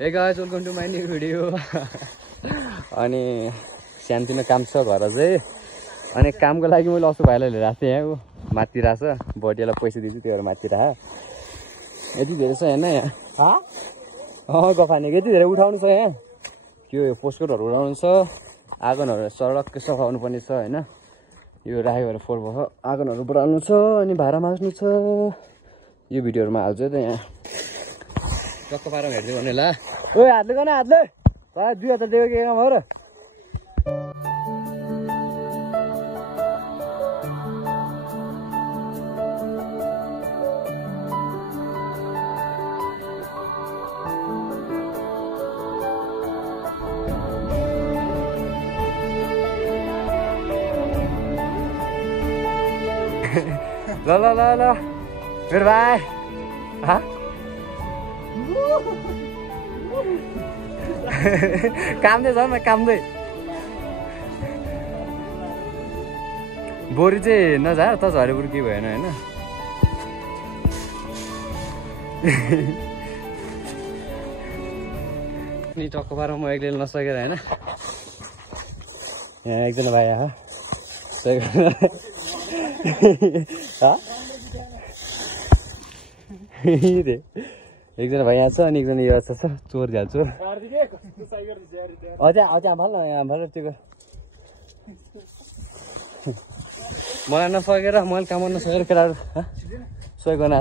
Hey guys, welcome to my new video. अनि सानोतिनो काम छ घर चाहिँ अनि कामको लागि मैले अस्ति भाइलाई लिएर आएको थिएँ यहाँ माथि रहेछ बडीलाई पैसा दिन्छु त्यो भएर माथि राख यति धेरै छ हैन यहाँ गफाने यति धेरै उठाउनु छ यहाँ यो पोस्टकोटहरु उठाउनु छ आगनहरु सडककै सफाउनु पर्ने छ हैन यो राखेको भएर फोहोर भयो आगनहरु बढाल्नु छ अनि भाडा मास्नु छ यो भिडियोहरुमा हाल्छु त यहाँ टक्क पारम हेर्दै गर्ने ल ओइ हातले गर्न हातले भाइ 2000 दिएको के काम हो र ल मेरो भाइ कामदै छ न कामदै बोरी चाहिँ नझार त झरे बुरी के भएन हैन नि टक्क पार म एक्लै नसकेर हैन यहाँ एकजना भाइ आहा एकजना भाइ यहाँ छ अनि एकजना यो छ चोर झ्याल चोर अझै भल न यहाँ भल त्यो मलाई नसकेर मैले काम गर्न नसकेर केटाहरू सहयोग गर्न